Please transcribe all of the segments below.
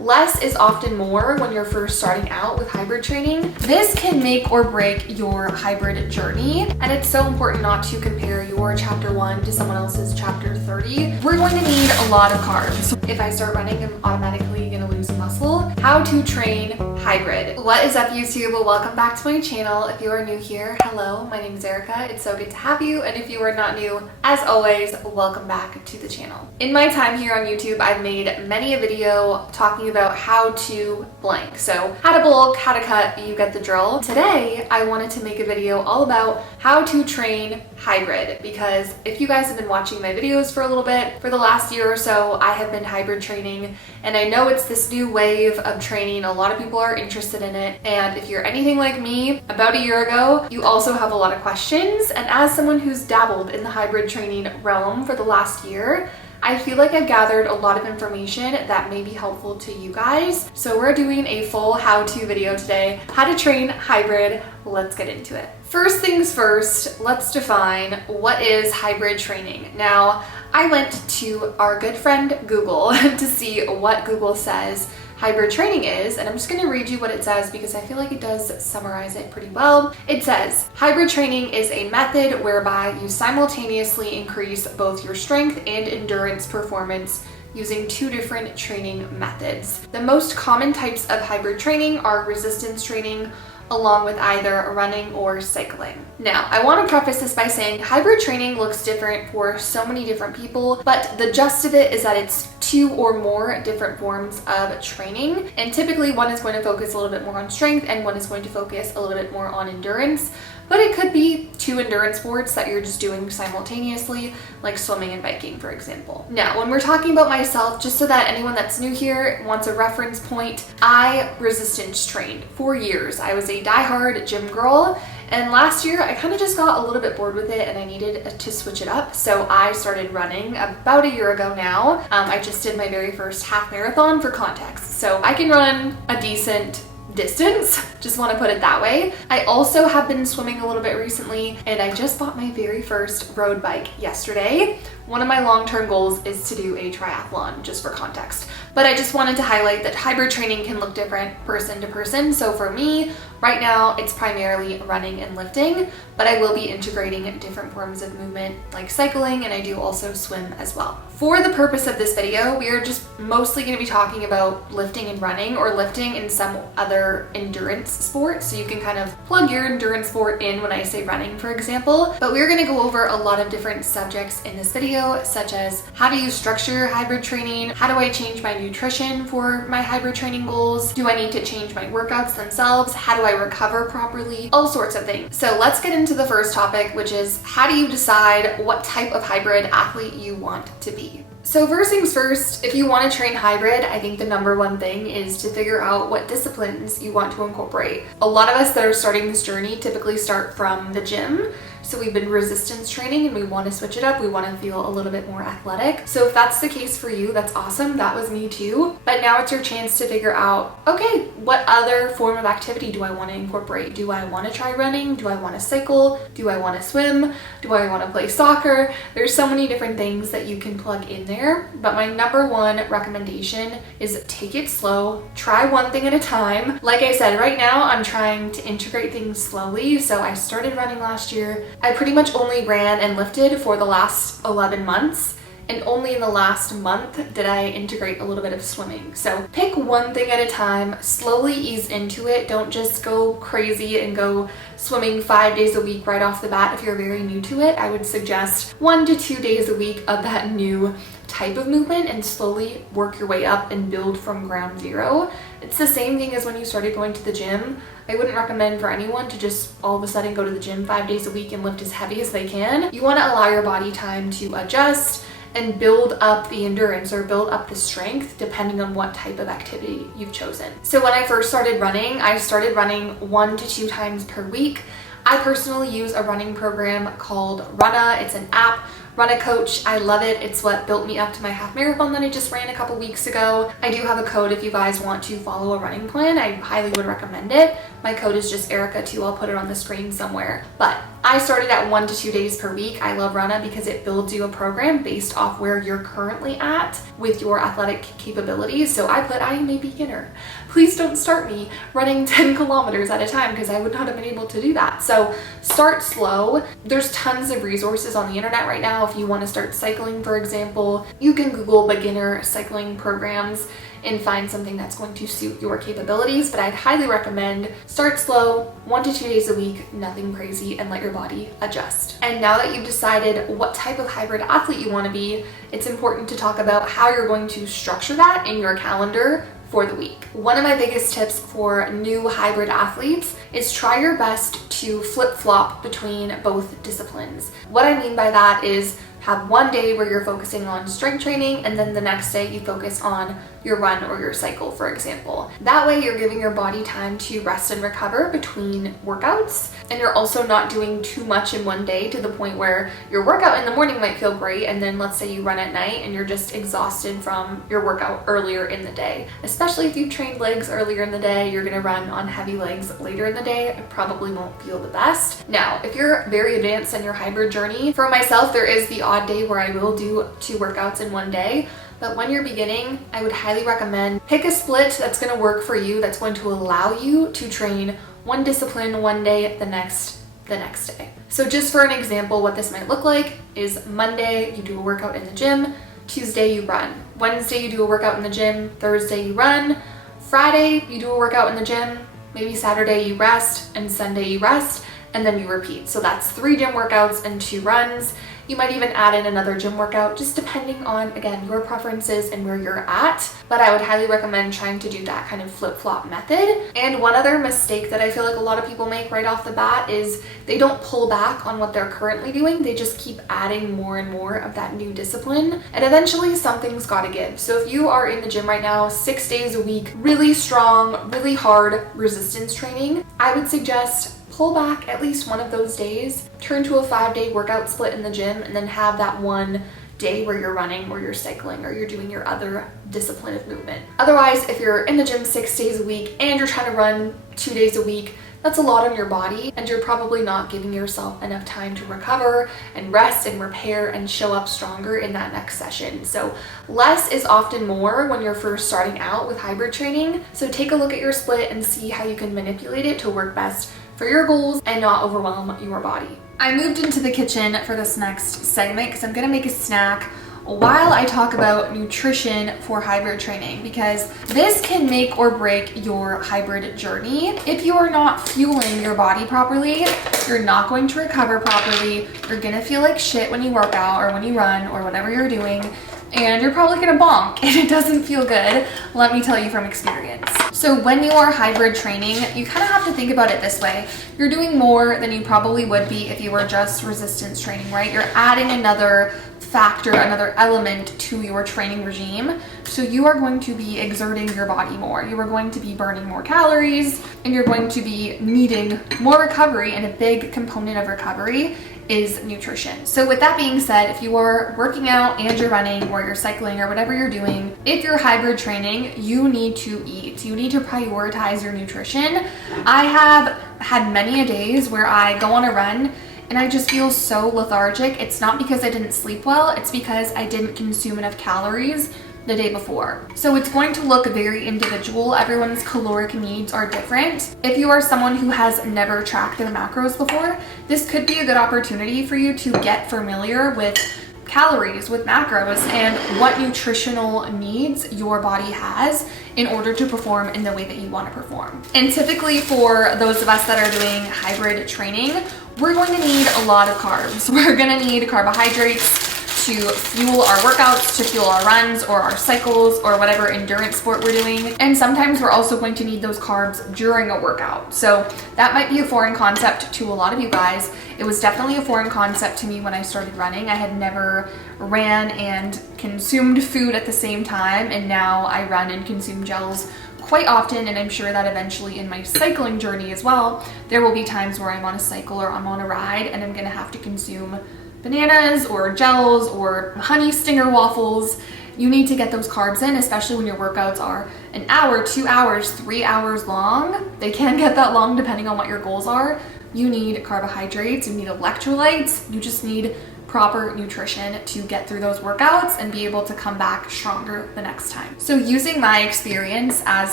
Less is often more when you're first starting out with hybrid training. This can make or break your hybrid journey, and it's so important not to compare your chapter 1 to someone else's chapter 30. We're going to need a lot of carbs. If I start running, I'm automatically going to lose muscle. How to train hybrid. What is up, YouTube? Well, welcome back to my channel. If you are new here, hello, my name is Erica. It's so good to have you, and if you are not new, as always, welcome back to the channel. In my time here on YouTube, I've made many a video talking about how to blank. So how to bulk, how to cut, you get the drill. Today, I wanted to make a video all about how to train hybrid, because if you guys have been watching my videos for a little bit, for the last year or so, I have been hybrid training, and I know it's this new wave of training. A lot of people are interested in it, and if you're anything like me, about a year ago, you also have a lot of questions, and as someone who's dabbled in the hybrid training realm for the last year, I feel like I've gathered a lot of information that may be helpful to you guys. So we're doing a full how-to video today, how to train hybrid. Let's get into it. First things first, let's define what is hybrid training. Now, I went to our good friend Google to see what Google says hybrid training is, and I'm just going to read you what it says because I feel like it does summarize it pretty well. It says, hybrid training is a method whereby you simultaneously increase both your strength and endurance performance using two different training methods. The most common types of hybrid training are resistance training, along with either running or cycling. Now, I want to preface this by saying hybrid training looks different for so many different people, but the gist of it is that it's two or more different forms of training, and typically one is going to focus a little bit more on strength and one is going to focus a little bit more on endurance. But it could be two endurance sports that you're just doing simultaneously, like swimming and biking, for example. Now, when we're talking about myself, just so that anyone that's new here wants a reference point, I resistance trained for years. I was a diehard gym girl, and last year I kind of just got a little bit bored with it and I needed to switch it up. So I started running about a year ago now. I just did my very first half marathon for context. So I can run a decent distance, just want to put it that way. I also have been swimming a little bit recently, and I just bought my very first road bike yesterday. One of my long-term goals is to do a triathlon, just for context. But I just wanted to highlight that hybrid training can look different person to person. So for me, right now, it's primarily running and lifting, but I will be integrating different forms of movement like cycling, and I do also swim as well. For the purpose of this video, we are just mostly going to be talking about lifting and running, or lifting in some other endurance sport. So you can kind of plug your endurance sport in when I say running, for example. But we're going to go over a lot of different subjects in this video, such as how do you structure hybrid training? How do I change my nutrition for my hybrid training goals? Do I need to change my workouts themselves? How do I recover properly? All sorts of things. So let's get into the first topic, which is how do you decide what type of hybrid athlete you want to be? So first things first, if you want to train hybrid, I think the number one thing is to figure out what disciplines you want to incorporate. A lot of us that are starting this journey typically start from the gym. So we've been resistance training and we want to switch it up. We want to feel a little bit more athletic. So if that's the case for you, that's awesome. That was me too. But now it's your chance to figure out, okay, what other form of activity do I want to incorporate? Do I want to try running? Do I want to cycle? Do I want to swim? Do I want to play soccer? There's so many different things that you can plug in there. But my number one recommendation is take it slow. Try one thing at a time. Like I said, right now I'm trying to integrate things slowly. So I started running last year. I pretty much only ran and lifted for the last 11 months, and only in the last month did I integrate a little bit of swimming. So pick one thing at a time, slowly ease into it. Don't just go crazy and go swimming 5 days a week right off the bat. If you're very new to it, I would suggest 1 to 2 days a week of that new type of movement and slowly work your way up and build from ground zero. It's the same thing as when you started going to the gym. I wouldn't recommend for anyone to just all of a sudden go to the gym 5 days a week and lift as heavy as they can. You want to allow your body time to adjust and build up the endurance or build up the strength depending on what type of activity you've chosen. So when I first started running, I started running 1 to 2 times per week. I personally use a running program called Runna. It's an app. Run a Coach. I love it. It's what built me up to my half marathon that I just ran a couple weeks ago. I do have a code if you guys want to follow a running plan. I highly would recommend it. My code is just Erica2. I'll put it on the screen somewhere. But I started at 1 to 2 days per week. I love Runna because it builds you a program based off where you're currently at with your athletic capabilities. So I am a beginner. Please don't start me running 10 kilometers at a time because I would not have been able to do that. So start slow. There's tons of resources on the internet right now. If you want to start cycling, for example, you can Google beginner cycling programs and find something that's going to suit your capabilities. But I'd highly recommend start slow, 1 to 2 days a week, nothing crazy, and let your body adjust. And now that you've decided what type of hybrid athlete you want to be, it's important to talk about how you're going to structure that in your calendar for the week. One of my biggest tips for new hybrid athletes is try your best to flip-flop between both disciplines. What I mean by that is have one day where you're focusing on strength training and then the next day you focus on your run or your cycle, for example. That way you're giving your body time to rest and recover between workouts, and you're also not doing too much in one day to the point where your workout in the morning might feel great and then let's say you run at night and you're just exhausted from your workout earlier in the day. Especially if you've trained legs earlier in the day, you're gonna run on heavy legs later in the day. It probably won't feel the best. Now, if you're very advanced in your hybrid journey, for myself, there is the odd day where I will do 2 workouts in one day. But when you're beginning, I would highly recommend pick a split that's going to work for you, that's going to allow you to train one discipline one day, the next day. So just for an example, what this might look like is Monday, you do a workout in the gym, Tuesday you run, Wednesday you do a workout in the gym, Thursday you run, Friday you do a workout in the gym, maybe Saturday you rest, and Sunday you rest, and then you repeat. So that's 3 gym workouts and 2 runs. You might even add in another gym workout, just depending on, again, your preferences and where you're at. But I would highly recommend trying to do that kind of flip-flop method. And one other mistake that I feel like a lot of people make right off the bat is they don't pull back on what they're currently doing. They just keep adding more and more of that new discipline. And eventually something's gotta give. So if you are in the gym right now, 6 days a week, really strong, really hard resistance training, I would suggest pull back at least one of those days, turn to a 5-day workout split in the gym, and then have that one day where you're running or you're cycling or you're doing your other discipline of movement. Otherwise, if you're in the gym 6 days a week and you're trying to run 2 days a week, that's a lot on your body, and you're probably not giving yourself enough time to recover and rest and repair and show up stronger in that next session. So less is often more when you're first starting out with hybrid training. So take a look at your split and see how you can manipulate it to work best for your goals and not overwhelm your body. I moved into the kitchen for this next segment because I'm gonna make a snack while I talk about nutrition for hybrid training, because this can make or break your hybrid journey. If you are not fueling your body properly, you're not going to recover properly, you're gonna feel like shit when you work out or when you run or whatever you're doing, and you're probably gonna bonk and it doesn't feel good, let me tell you from experience. So when you are hybrid training, you kind of have to think about it this way. You're doing more than you probably would be if you were just resistance training, right? You're adding another factor, another element to your training regime. So you are going to be exerting your body more. You are going to be burning more calories, and you're going to be needing more recovery, and a big component of recovery is nutrition. So with that being said, if you are working out and you're running or you're cycling or whatever you're doing, if you're hybrid training, you need to eat. You need to prioritize your nutrition. I have had many a days where I go on a run and I just feel so lethargic. It's not because I didn't sleep well, it's because I didn't consume enough calories the day before. So it's going to look very individual. Everyone's caloric needs are different. If you are someone who has never tracked their macros before, this could be a good opportunity for you to get familiar with calories, with macros, and what nutritional needs your body has in order to perform in the way that you want to perform. And typically for those of us that are doing hybrid training, we're going to need a lot of carbs. We're going to need carbohydrates to fuel our workouts, to fuel our runs or our cycles or whatever endurance sport we're doing. And sometimes we're also going to need those carbs during a workout. So that might be a foreign concept to a lot of you guys. It was definitely a foreign concept to me when I started running. I had never ran and consumed food at the same time, and now I run and consume gels quite often, and I'm sure that eventually in my cycling journey as well, there will be times where I'm on a cycle or I'm on a ride and I'm gonna have to consume bananas or gels or honey stinger waffles. You need to get those carbs in, especially when your workouts are an hour, 2 hours, 3 hours long. They can get that long depending on what your goals are, You need carbohydrates, you need electrolytes, you just need proper nutrition to get through those workouts and be able to come back stronger the next time. So using my experience as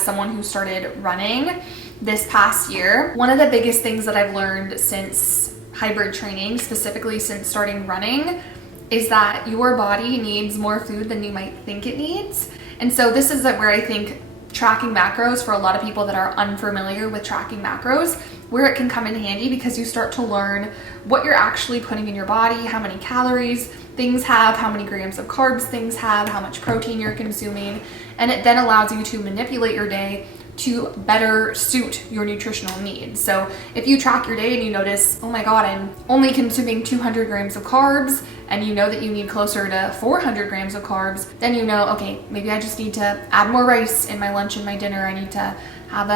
someone who started running this past year, one of the biggest things that I've learned since hybrid training, specifically since starting running, is that your body needs more food than you might think it needs. And so this is where I think tracking macros, for a lot of people that are unfamiliar with tracking macros, where it can come in handy, because you start to learn what you're actually putting in your body, how many calories things have, how many grams of carbs things have, how much protein you're consuming, and it then allows you to manipulate your day to better suit your nutritional needs. So if you track your day and you notice, oh my God, I'm only consuming 200 grams of carbs, and you know that you need closer to 400 grams of carbs, then you know, okay, maybe I just need to add more rice in my lunch and my dinner. I need to have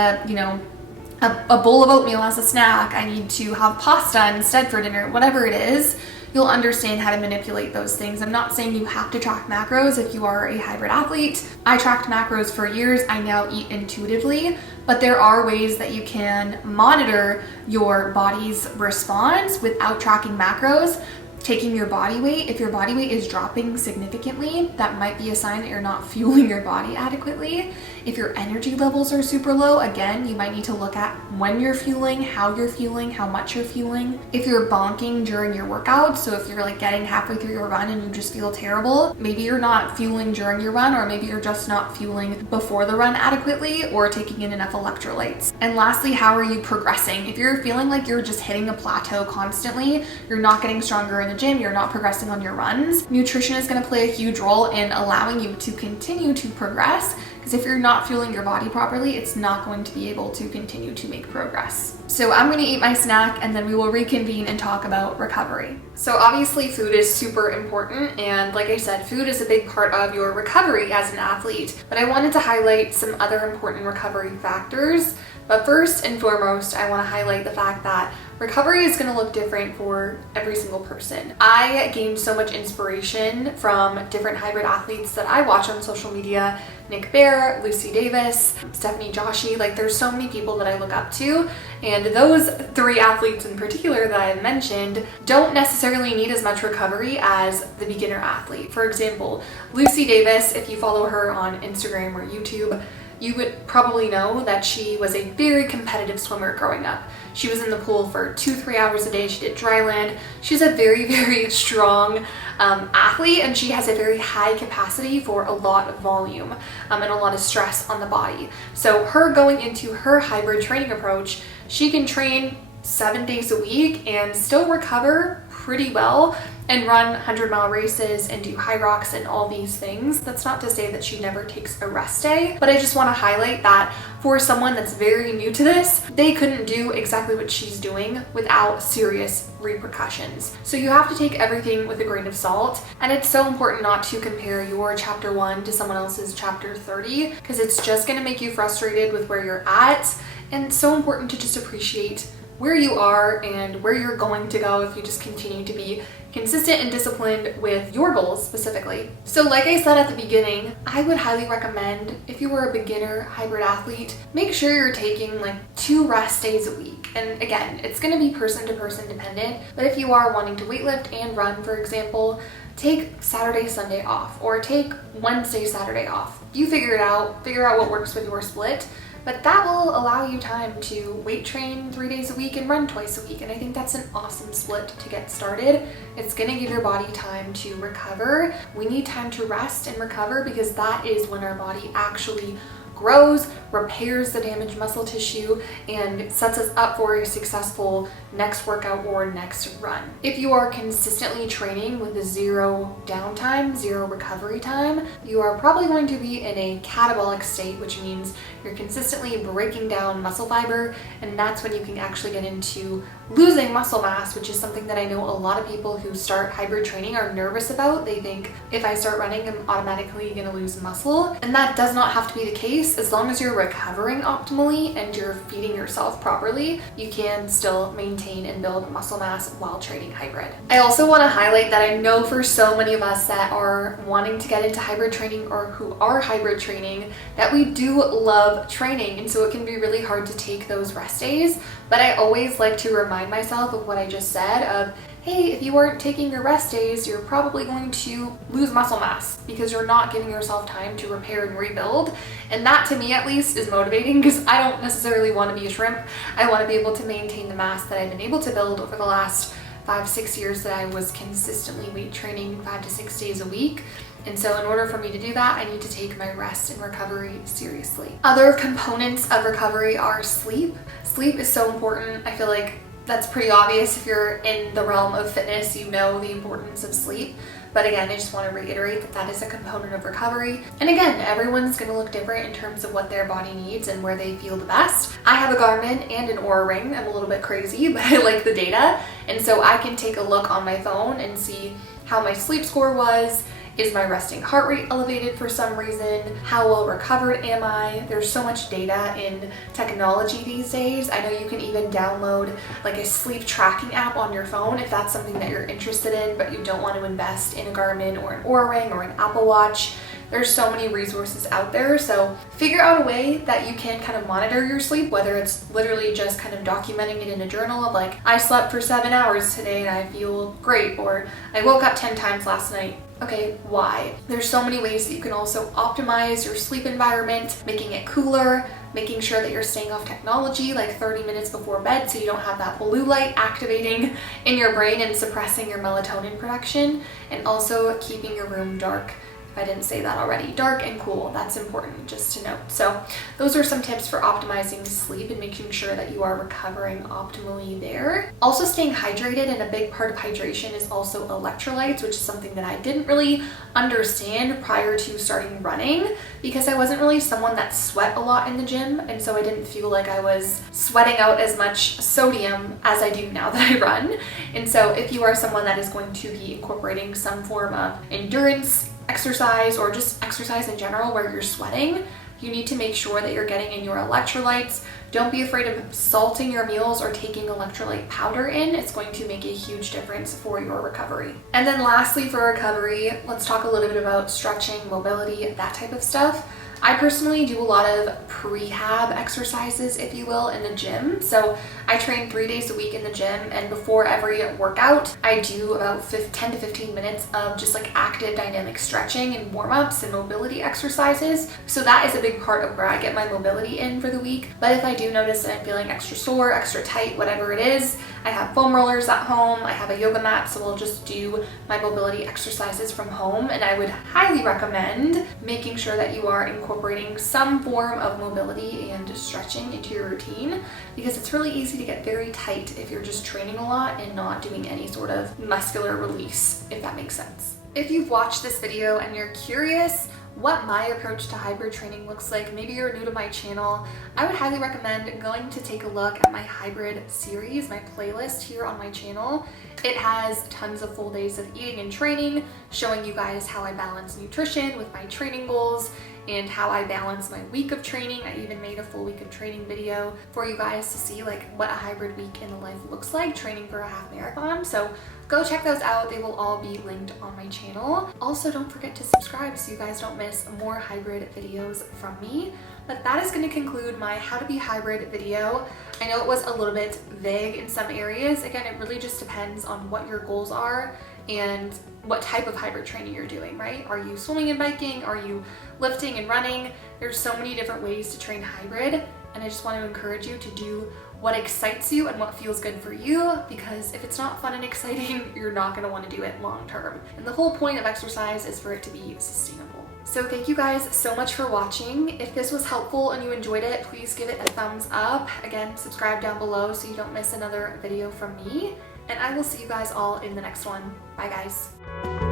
a bowl of oatmeal as a snack. I need to have pasta instead for dinner, whatever it is. You'll understand how to manipulate those things. I'm not saying you have to track macros if you are a hybrid athlete. I tracked macros for years. I now eat intuitively, but there are ways that you can monitor your body's response without tracking macros. Taking your body weight, if your body weight is dropping significantly, that might be a sign that you're not fueling your body adequately. If your energy levels are super low, again, you might need to look at when you're fueling, how much you're fueling. If you're bonking during your workout, so if you're like getting halfway through your run and you just feel terrible, maybe you're not fueling during your run, or maybe you're just not fueling before the run adequately or taking in enough electrolytes. And lastly, how are you progressing? If you're feeling like you're just hitting a plateau constantly, you're not getting stronger in the gym, you're not progressing on your runs, nutrition is going to play a huge role in allowing you to continue to progress, because if you're not fueling your body properly, it's not going to be able to continue to make progress. So I'm going to eat my snack and then we will reconvene and talk about recovery. So obviously food is super important, and like I said, food is a big part of your recovery as an athlete, but I wanted to highlight some other important recovery factors. But first and foremost, I want to highlight the fact that recovery is going to look different for every single person. I gained so much inspiration from different hybrid athletes that I watch on social media. Nick Bear, Lucy Davis, Stephanie Joshi, like there's so many people that I look up to, and those three athletes in particular that I mentioned don't necessarily need as much recovery as the beginner athlete. For example, Lucy Davis, if you follow her on Instagram or YouTube, you would probably know that she was a very competitive swimmer growing up. She was in the pool for 2-3 hours a day. She did dry land. She's a very, very strong athlete, and she has a very high capacity for a lot of volume and a lot of stress on the body. So her going into her hybrid training approach, she can train 7 days a week and still recover pretty well and run 100-mile races and do high rocks and all these things. That's not to say that she never takes a rest day, but I just want to highlight that for someone that's very new to this, they couldn't do exactly what she's doing without serious repercussions. So you have to take everything with a grain of salt, and it's so important not to compare your chapter 1 to someone else's chapter 30, because it's just going to make you frustrated with where you're at, and it's so important to just appreciate where you are and where you're going to go if you just continue to be consistent and disciplined with your goals specifically. So like I said at the beginning, I would highly recommend, if you were a beginner hybrid athlete, make sure you're taking like 2 rest days a week. And again, it's going to be person to person dependent, but if you are wanting to weightlift and run, for example, take Saturday, Sunday off, or take Wednesday, Saturday off. You figure out what works with your split. But that will allow you time to weight train 3 days a week and run twice a week. And I think that's an awesome split to get started. It's gonna give your body time to recover. We need time to rest and recover, because that is when our body actually grows, repairs the damaged muscle tissue, and sets us up for a successful next workout or next run. If you are consistently training with 0 downtime, 0 recovery time, you are probably going to be in a catabolic state, which means you're consistently breaking down muscle fiber, and that's when you can actually get into losing muscle mass, which is something that I know a lot of people who start hybrid training are nervous about. They think, if I start running, I'm automatically gonna lose muscle, and that does not have to be the case. pace, as long as you're recovering optimally and you're feeding yourself properly, you can still maintain and build muscle mass while training hybrid. I also want to highlight that I know for so many of us that are wanting to get into hybrid training or who are hybrid training, that we do love training, and so it can be really hard to take those rest days. But I always like to remind myself of what I just said of, hey, if you aren't taking your rest days, you're probably going to lose muscle mass because you're not giving yourself time to repair and rebuild. And that, to me at least, is motivating, because I don't necessarily want to be a shrimp. I want to be able to maintain the mass that I've been able to build over the last 5-6 years that I was consistently weight training 5 to 6 days a week. And so in order for me to do that, I need to take my rest and recovery seriously. Other components of recovery are sleep. Sleep is so important. I feel like that's pretty obvious. If you're in the realm of fitness, you know the importance of sleep. But again, I just want to reiterate that that is a component of recovery. And again, everyone's going to look different in terms of what their body needs and where they feel the best. I have a Garmin and an Oura Ring. I'm a little bit crazy, but I like the data. And so I can take a look on my phone and see how my sleep score was. Is my resting heart rate elevated for some reason? How well recovered am I? There's so much data in technology these days. I know you can even download like a sleep tracking app on your phone if that's something that you're interested in, but you don't want to invest in a Garmin or an Oura Ring or an Apple Watch. There's so many resources out there, so figure out a way that you can kind of monitor your sleep, whether it's literally just kind of documenting it in a journal of like, I slept for 7 hours today and I feel great, or I woke up 10 times last night. Okay, why? There's so many ways that you can also optimize your sleep environment, making it cooler, making sure that you're staying off technology like 30 minutes before bed so you don't have that blue light activating in your brain and suppressing your melatonin production, and also keeping your room dark. If I didn't say that already, dark and cool, that's important just to note. So those are some tips for optimizing sleep and making sure that you are recovering optimally there. Also staying hydrated, and a big part of hydration is also electrolytes, which is something that I didn't really understand prior to starting running, because I wasn't really someone that sweat a lot in the gym, and so I didn't feel like I was sweating out as much sodium as I do now that I run. And so if you are someone that is going to be incorporating some form of endurance exercise or just exercise in general where you're sweating, you need to make sure that you're getting in your electrolytes. Don't be afraid of salting your meals or taking electrolyte powder in. It's going to make a huge difference for your recovery. And then lastly, for recovery, let's talk a little bit about stretching, mobility, that type of stuff. I personally do a lot of prehab exercises, if you will, in the gym. So I train 3 days a week in the gym, and before every workout, I do about 10 to 15 minutes of just like active dynamic stretching and warm-ups and mobility exercises. So that is a big part of where I get my mobility in for the week. But if I do notice that I'm feeling extra sore, extra tight, whatever it is, I have foam rollers at home, I have a yoga mat, so I'll just do my mobility exercises from home. And I would highly recommend making sure that you are incorporating some form of mobility and stretching into your routine, because it's really easy to get very tight if you're just training a lot and not doing any sort of muscular release, if that makes sense. If you've watched this video and you're curious what my approach to hybrid training looks like, maybe you're new to my channel, I would highly recommend going to take a look at my hybrid series, my playlist here on my channel. It has tons of full days of eating and training, showing you guys how I balance nutrition with my training goals and how I balance my week of training. I even made a full week of training video for you guys to see like what a hybrid week in the life looks like training for a half marathon. So go check those out. They will all be linked on my channel. Also, don't forget to subscribe so you guys don't miss more hybrid videos from me. But that is going to conclude my how to be hybrid video. I know it was a little bit vague in some areas. Again, it really just depends on what your goals are and what type of hybrid training you're doing, right? Are you swimming and biking? Are you lifting and running? There's so many different ways to train hybrid, and I just want to encourage you to do what excites you and what feels good for you, because if it's not fun and exciting, you're not going to want to do it long term. And the whole point of exercise is for it to be sustainable. So thank you guys so much for watching. If this was helpful and you enjoyed it, please give it a thumbs up. Again, subscribe down below so you don't miss another video from me. And I will see you guys all in the next one. Bye guys.